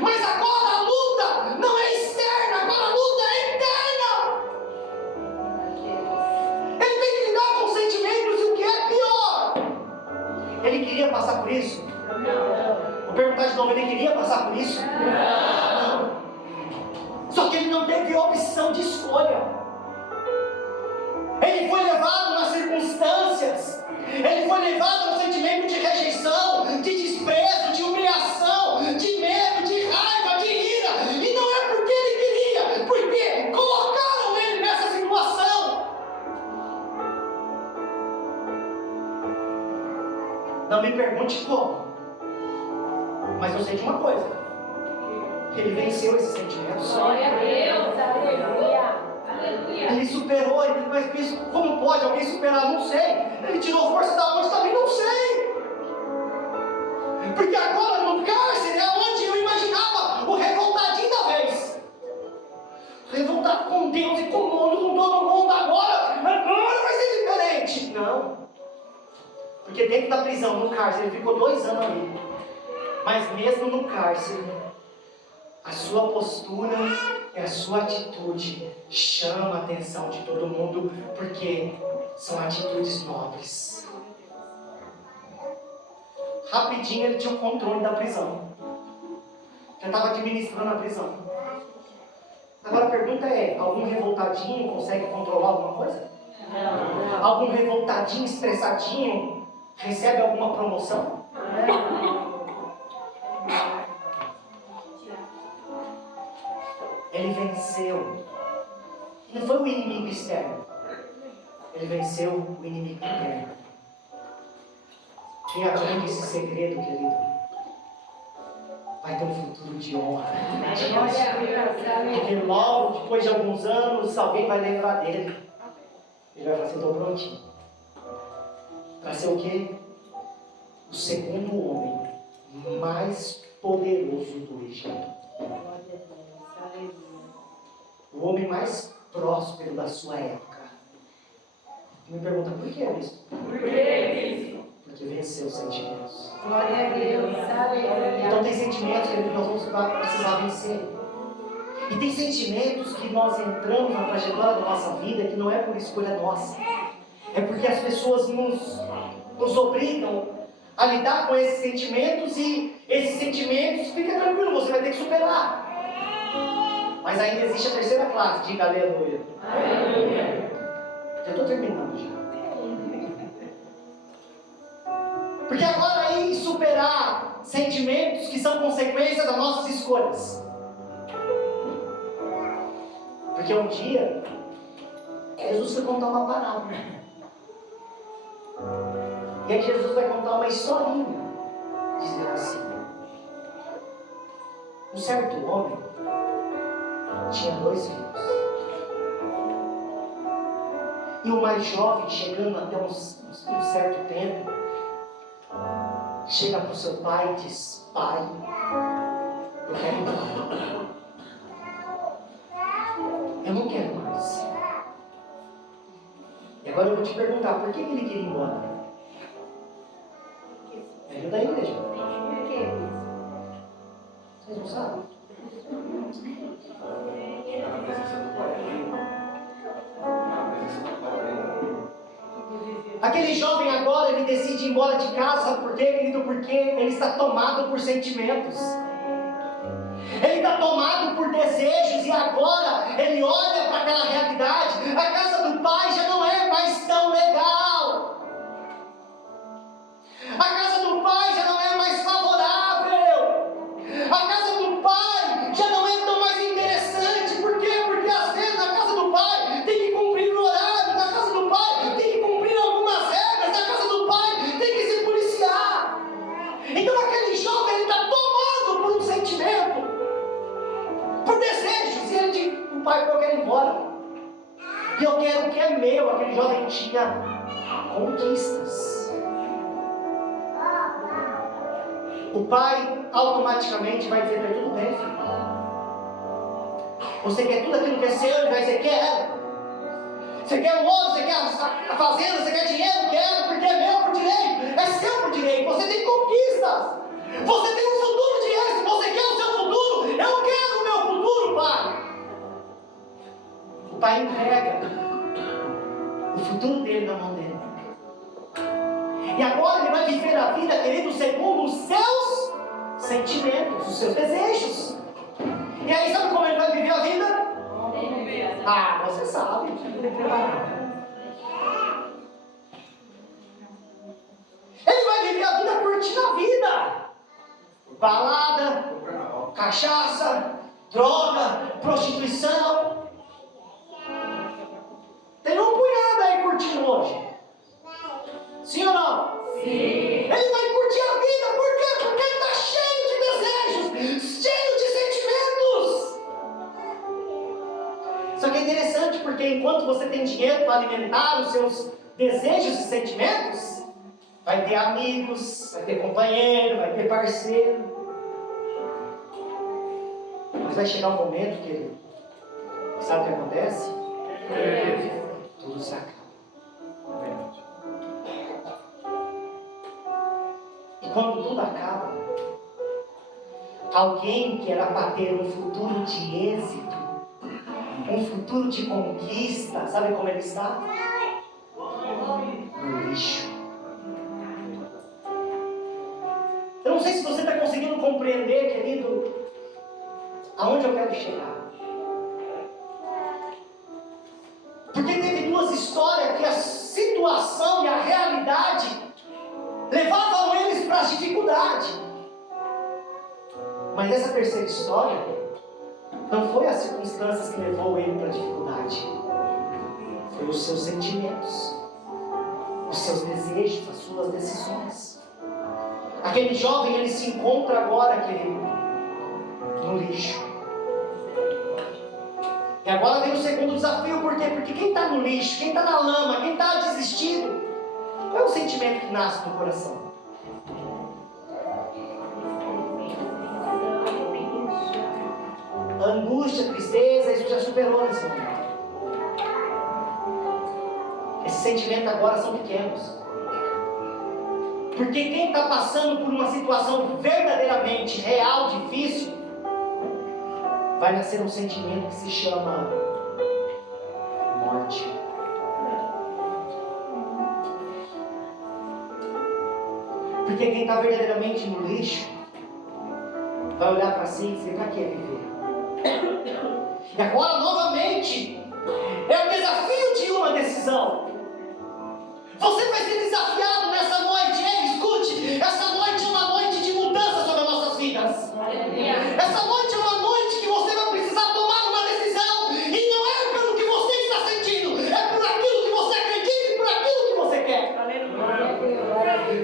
Mas agora a luta não é externa, agora a luta é interna. Ele tem que lidar com sentimentos e o que é pior. Ele queria passar por isso? Não. Vou perguntar de novo, ele queria passar por isso? Não. Só que ele não teve opção de escolha. Ele foi levado nas circunstâncias. Ele foi levado a um sentimento de rejeição, de desprezo, de humilhação, de medo, de raiva, de ira. E não é porque ele queria, porque colocaram ele nessa situação. Não me pergunte como, mas eu sei de uma coisa: ele venceu esses sentimentos. Glória a Deus, aleluia. Ele superou, mas isso, como pode alguém superar? Não sei. Ele tirou força da onde? Também não sei. Porque agora no cárcere é onde eu imaginava o revoltadinho da vez. Revoltado com Deus e com o mundo, com todo mundo. Agora vai ser diferente. Não. Porque dentro da prisão, no cárcere, ele ficou 2 anos ali. Mas mesmo no cárcere, a sua postura e a sua atitude chama a atenção de todo mundo, porque são atitudes nobres. Rapidinho ele tinha o controle da prisão. Já estava administrando a prisão. Agora a pergunta é: algum revoltadinho consegue controlar alguma coisa? Não. Algum revoltadinho, estressadinho, recebe alguma promoção? Não. Ele venceu. Não foi o inimigo externo. Ele venceu o inimigo interno. Quem aprende esse segredo, querido, vai ter um futuro de honra. Porque logo, depois de alguns anos, alguém vai lembrar dele. Ele vai falar assim: estou prontinho. Para ser o quê? O segundo homem mais poderoso do Egito. O homem mais próspero da sua época. Me pergunta, por que é isso? Por que é isso? Porque venceu os sentimentos. Glória a Deus, aleluia. Então tem sentimentos que nós vamos precisar vencer. E tem sentimentos que nós entramos na trajetória da nossa vida que não é por escolha nossa. É porque as pessoas nos obrigam a lidar com esses sentimentos, e esses sentimentos, fica tranquilo, você vai ter que superar. Mas ainda existe a terceira classe, diga aleluia. Aleluia. Já estou terminando já. Porque agora aí superar sentimentos que são consequência das nossas escolhas. Porque um dia Jesus foi contar uma parábola. E aí Jesus vai contar uma historinha, dizendo assim: um certo homem tinha 2 filhos. E o mais jovem, chegando até um certo tempo, chega para o seu pai e diz: Pai, eu quero ir embora. Eu não quero mais. E agora eu vou te perguntar, por que ele queria ir embora? Me ajuda aí, igreja. Por quê? Vocês não sabem? Aquele jovem agora, ele decide ir embora de casa, sabe por quê, querido? Porque ele está tomado por sentimentos. Ele está tomado por desejos e agora ele olha para aquela realidade. A casa do pai já não é mais tão legal. A casa do pai já não é mais favorável. A casa do pai já não é tão mais interessante. Por quê? Porque às vezes na casa do pai tem que cumprir o horário. Na casa do pai tem que cumprir algumas regras. Na casa do pai tem que se policiar. Então aquele jovem está tomado por um sentimento, por desejos. E ele diz: o pai, eu quero ir embora. E eu quero o que é meu. Aquele jovem tinha conquistas. O pai automaticamente vai dizer para ele: tudo bem, filho. Você quer tudo aquilo que é seu? Ele vai dizer: quero. Você quer o ouro, você quer a fazenda, você quer dinheiro? Quero, porque é meu por direito. É seu por direito. Você tem conquistas. Você tem um futuro de êxito. Você quer o seu futuro? Eu quero o meu futuro, pai. O pai entrega o futuro dele na mão dele. E agora ele vai viver a vida, querido, segundo os seus sentimentos, os seus desejos. E aí, sabe como ele vai viver a vida? Ah, você sabe. Ele vai viver a vida curtindo a vida. Balada, cachaça, droga, prostituição. Tem um punhado aí curtindo hoje. Sim ou não? Sim. Ele vai curtir a vida. Por quê? Porque ele está cheio de desejos, cheio de sentimentos. Só que é interessante porque enquanto você tem dinheiro para alimentar os seus desejos e sentimentos, vai ter amigos, vai ter companheiro, vai ter parceiro. Mas vai chegar um momento, querido, sabe o que acontece? Tudo se acaba. E quando tudo acaba, alguém que era para ter um futuro de êxito, um futuro de conquista, sabe como ele está? No lixo. Eu não sei se você está conseguindo compreender, querido, aonde eu quero chegar. Porque teve duas histórias que a situação e a realidade levavam eles para a dificuldade. Mas essa terceira história não foi as circunstâncias que levou ele para a dificuldade. Foi os seus sentimentos, os seus desejos, as suas decisões. Aquele jovem, ele se encontra agora, querido, no lixo. E agora vem o segundo desafio. Por quê? Porque quem está no lixo, quem está na lama, quem está desistido, qual é o sentimento que nasce no coração? Angústia, tristeza, isso já superou nesse momento. Esses sentimentos agora são pequenos. Porque quem está passando por uma situação verdadeiramente real, difícil, vai nascer um sentimento que se chama morte. Porque quem está verdadeiramente no lixo vai olhar para si e dizer: para que viver? E agora, novamente, é o desafio de uma decisão. Você vai ser desafiado nessa noite. Ei, escute, essa noite é uma noite de mudança sobre as nossas vidas. Essa noite é uma noite que você vai precisar tomar uma decisão. E não é pelo que você está sentindo, é por aquilo que você acredita e por aquilo que você quer.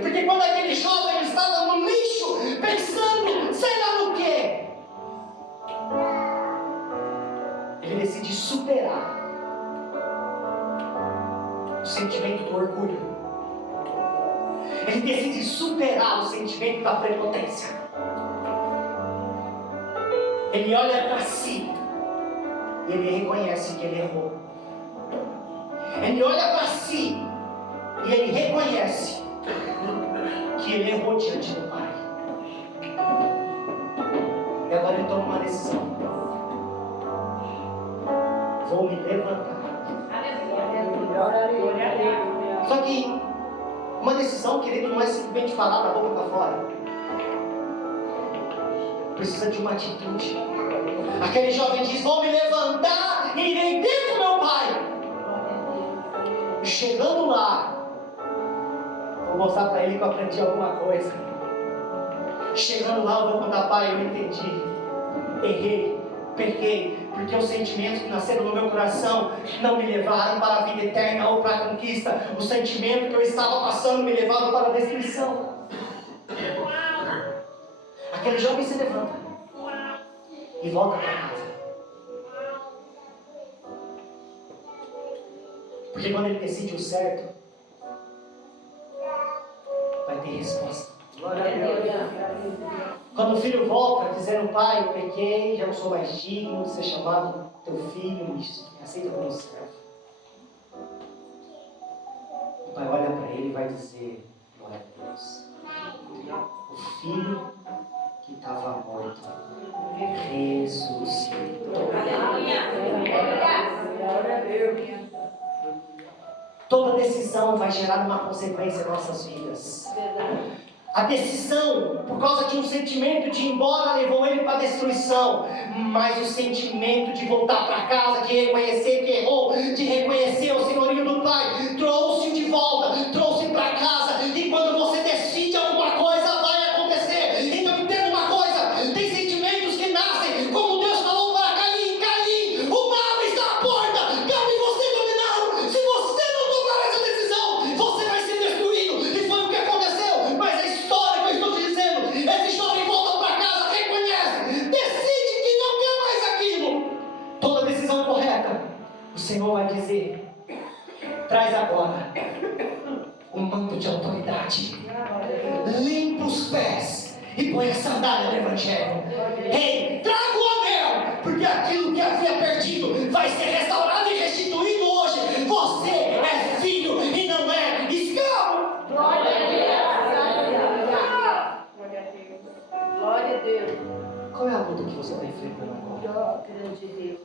Porque quando aquele jovem estava no lixo, pensando, sei lá no quê, ele decide superar o sentimento do orgulho. Ele decide superar o sentimento da prepotência. Ele olha para si e ele reconhece que ele errou. Ele olha para si e ele reconhece que ele errou diante do Pai. E agora ele toma uma decisão. Vou me levantar. Só que uma decisão, querido, não é simplesmente falar da boca para fora. Precisa de uma atitude. Aquele jovem diz: vou me levantar e irei ter com meu pai. Chegando lá, vou mostrar para ele que eu aprendi alguma coisa. Chegando lá, eu vou contar: pai, eu entendi, errei, pequei, porque os sentimentos que nasceram no meu coração não me levaram para a vida eterna ou para a conquista. O sentimento que eu estava passando me levaram para a destruição. Aquele jovem se levanta e volta para casa. Porque quando ele decide o certo, vai ter resposta. Quando o filho volta dizendo: pai, eu pequei, já não sou mais digno de ser chamado teu filho, me aceita como servo. O pai olha para ele e vai dizer: glória a Deus. O filho que estava morto ressuscitou. Toda decisão vai gerar uma consequência em nossas vidas. A decisão, por causa de um sentimento de ir embora, levou ele para a destruição. Mas o sentimento de voltar para casa, de reconhecer que errou, de reconhecer o senhorio do Pai, trouxe-o de volta, trouxe para casa. E quando você decide alguma coisa, vai acontecer. Então entenda uma coisa: tem sentimentos que nascem, como Deus falou para Caim: Caim, o mal está à porta, cabe você dominá-lo. Se você não tomar essa decisão, você vai ser destruído. E foi o que aconteceu. Mas a história que eu estou te dizendo, esse jovem volta para casa, reconhece, decide que não quer mais aquilo. Toda decisão correta, o Senhor vai dizer: traz agora um manto de autoridade, limpa os pés e põe a sandália do Evangelho. Ei, traga o anel, porque aquilo que havia perdido vai ser restaurado e restituído hoje. Você é filho e não é escravo. Glória a Deus. Glória a Deus. Qual é a luta que você está enfrentando agora? Grande Deus.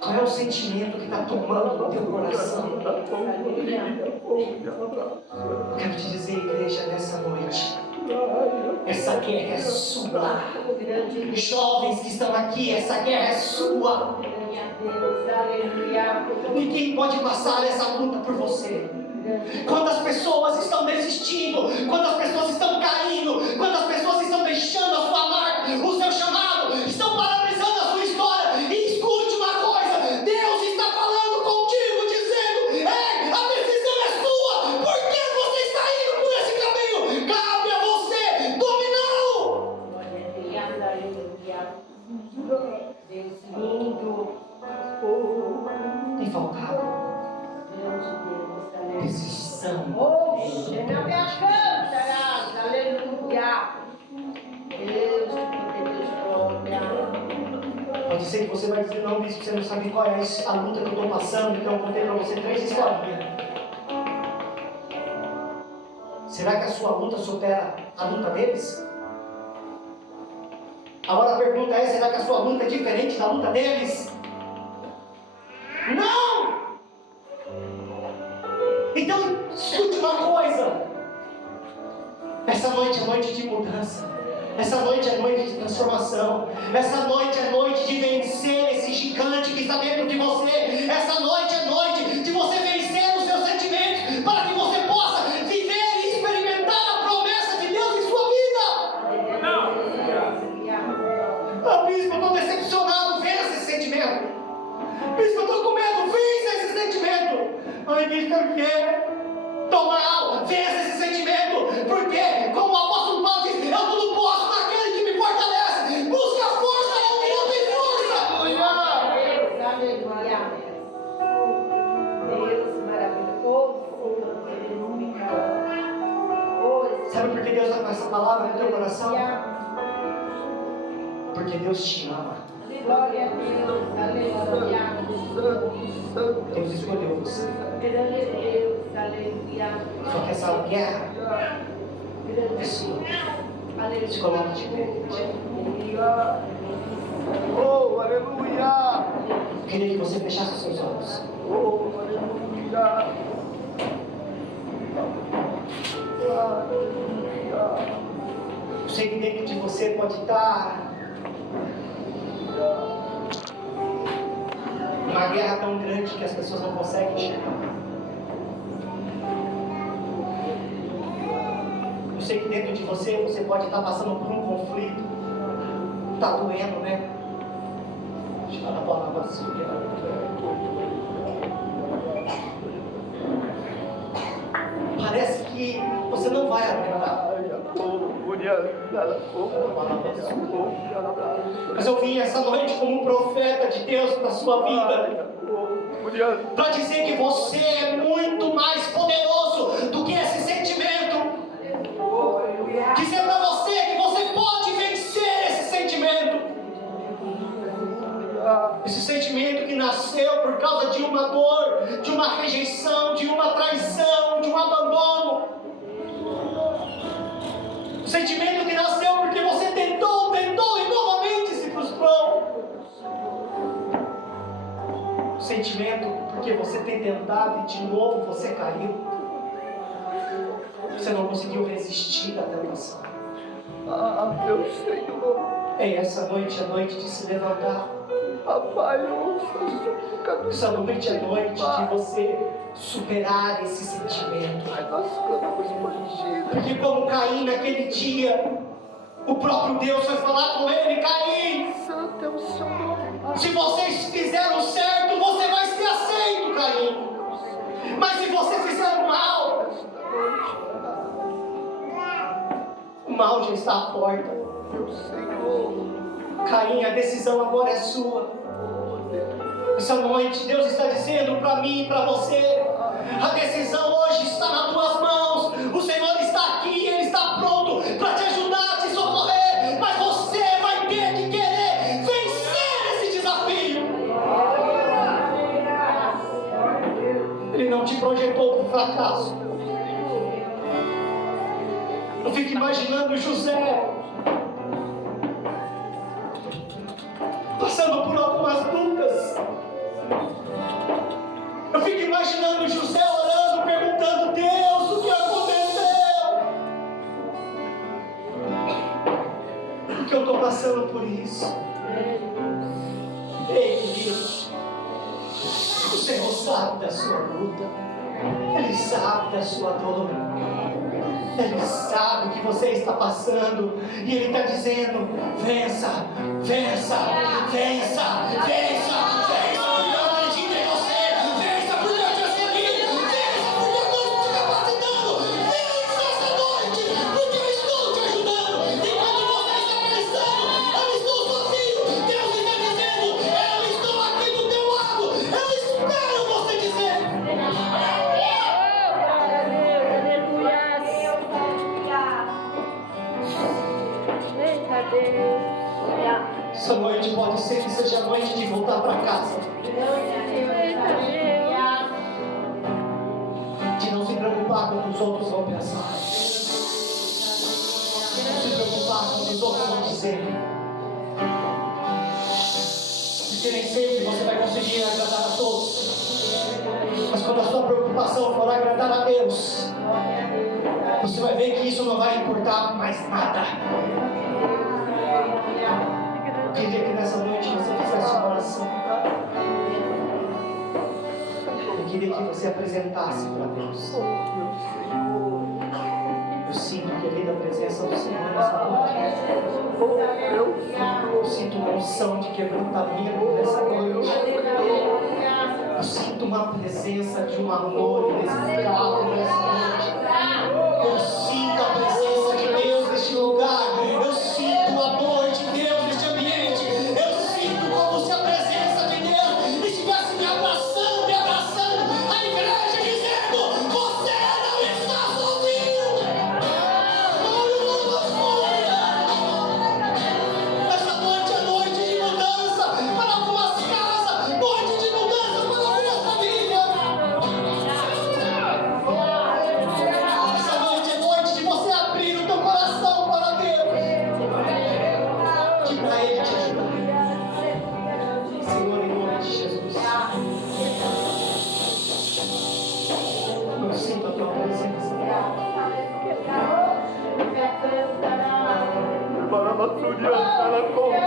Qual é o sentimento que está tomando o teu coração? Eu quero te dizer, igreja, nessa noite, essa guerra é sua. Jovens que estão aqui, essa guerra é sua. Ninguém pode passar essa luta por você. Quando as pessoas estão desistindo, quando as pessoas estão caindo, quando as pessoas estão deixando a sua marca, o seu chamado, estão paralisando a sua história. E escute uma coisa: Deus está falando contigo, dizendo: ei, a decisão é sua. Por que você está indo por esse caminho? Cabe a você dominá-lo. Deus lindo. Tem faltado decisão. Aleluia. Deus, glória. Pode ser que você vai dizer: não, bispo, você não sabe qual é a luta que eu estou passando, então eu contei para você 3 historinhas. Será que a sua luta supera a luta deles? Agora a pergunta é: será que a sua luta é diferente da luta deles? Não! Então, escute uma coisa: essa noite é noite de mudança, essa noite é noite de transformação, essa noite é noite de vencer esse gigante que está dentro de você, essa noite é noite de você vencer os seus sentimentos, para que você possa viver e experimentar a promessa de Deus em sua vida. Ah, bispo, eu estou decepcionado, vença esse sentimento. Bispo, eu estou com medo, vença esse sentimento. Ai, bispo, eu quero. Toma alma, vença esse sentimento, porque, como o apóstolo Paulo diz, eu tudo posso naquele que me fortalece. Busca força onde não tem força. Aleluia. Deus maravilhoso. Sabe por que Deus está com essa palavra no teu coração? porque Deus te ama. Glória a Deus, aleluia. Deus escolheu você. Grande Deus, aleluia. Só que essa guerra é sua. Se coloque de pé. Oh, aleluia! Eu queria que você fechasse os seus olhos. Oh, aleluia! Aleluia! Eu sei que dentro de você pode estar uma guerra tão grande que as pessoas não conseguem enxergar. Eu sei que dentro de você pode estar passando por um conflito. Está doendo, né? Deixa eu falar a palavra assim. Parece que você não vai aguentar. Mas eu vim essa noite como um profeta de Deus para a sua vida, para dizer que você é muito mais poderoso do que esse sentimento. Dizer para você que você pode vencer esse sentimento. Esse sentimento que nasceu por causa de uma dor, de uma rejeição, de uma traição, de um abandono. O sentimento que nasceu porque você tentou e novamente se frustrou. O sentimento porque você tem tentado e de novo você caiu. Você não conseguiu resistir à tentação. Meu Senhor. É essa noite, a noite de se levantar. Papai, Essa noite é noite de você superar esse sentimento. Porque como Caim naquele dia, o próprio Deus foi falar com ele: Caim, Santo é o seu nome. se vocês fizeram certo, você vai ser aceito, Caim. Mas se você fizer o mal, o mal já está à porta. Meu Senhor. Caim, a decisão agora é sua. Essa noite Deus está dizendo para mim e para você: a decisão hoje está nas tuas mãos. O Senhor está aqui, Ele está pronto para te ajudar, te socorrer. Mas você vai ter que querer vencer esse desafio. Ele não te projetou para o fracasso. Eu fico imaginando José passando por algumas lutas. Eu fico imaginando José orando, perguntando: Deus, o que aconteceu? Porque eu estou passando por isso. Ei, querido, o Senhor sabe da sua luta. Ele sabe da sua dor. Ele sabe o que você está passando. E Ele está dizendo: vença, vença, vença, vença, vença. Eu acredito em você. Vença porque eu te assumi. Vença porque eu estou te capacitando. Vença essa noite porque eu estou te ajudando. Enquanto você está pensando: eu estou sozinho, Deus está dizendo: eu estou aqui do teu lado. Eu espero você dizer. Essa noite pode ser que seja a noite de voltar para casa. De não se preocupar com o que os outros vão pensar. De não se preocupar com o que os outros vão dizer. Porque nem sempre você vai conseguir agradar a todos. Mas quando a sua preocupação for agradar a Deus, você vai ver que isso não vai importar mais nada. Eu queria que nessa noite você fizesse uma oração. Eu queria que você apresentasse para Deus. Eu sinto, querida, a presença do Senhor nessa noite. Eu sinto uma unção de quebrantamento nessa noite. Eu sinto uma presença de um amor inexplicável nessa noite. Eu sinto a presença de Deus neste lugar. Eu sinto o amor de Deus neste ambiente. Eu sinto como se a presença de Deus estivesse me abraçando e abraçando a igreja, dizendo: você não está sozinho. Essa noite Pede para Ele te ajudar. Senhor, em nome de Jesus. Eu sinto a tua presença. Para a nossa união,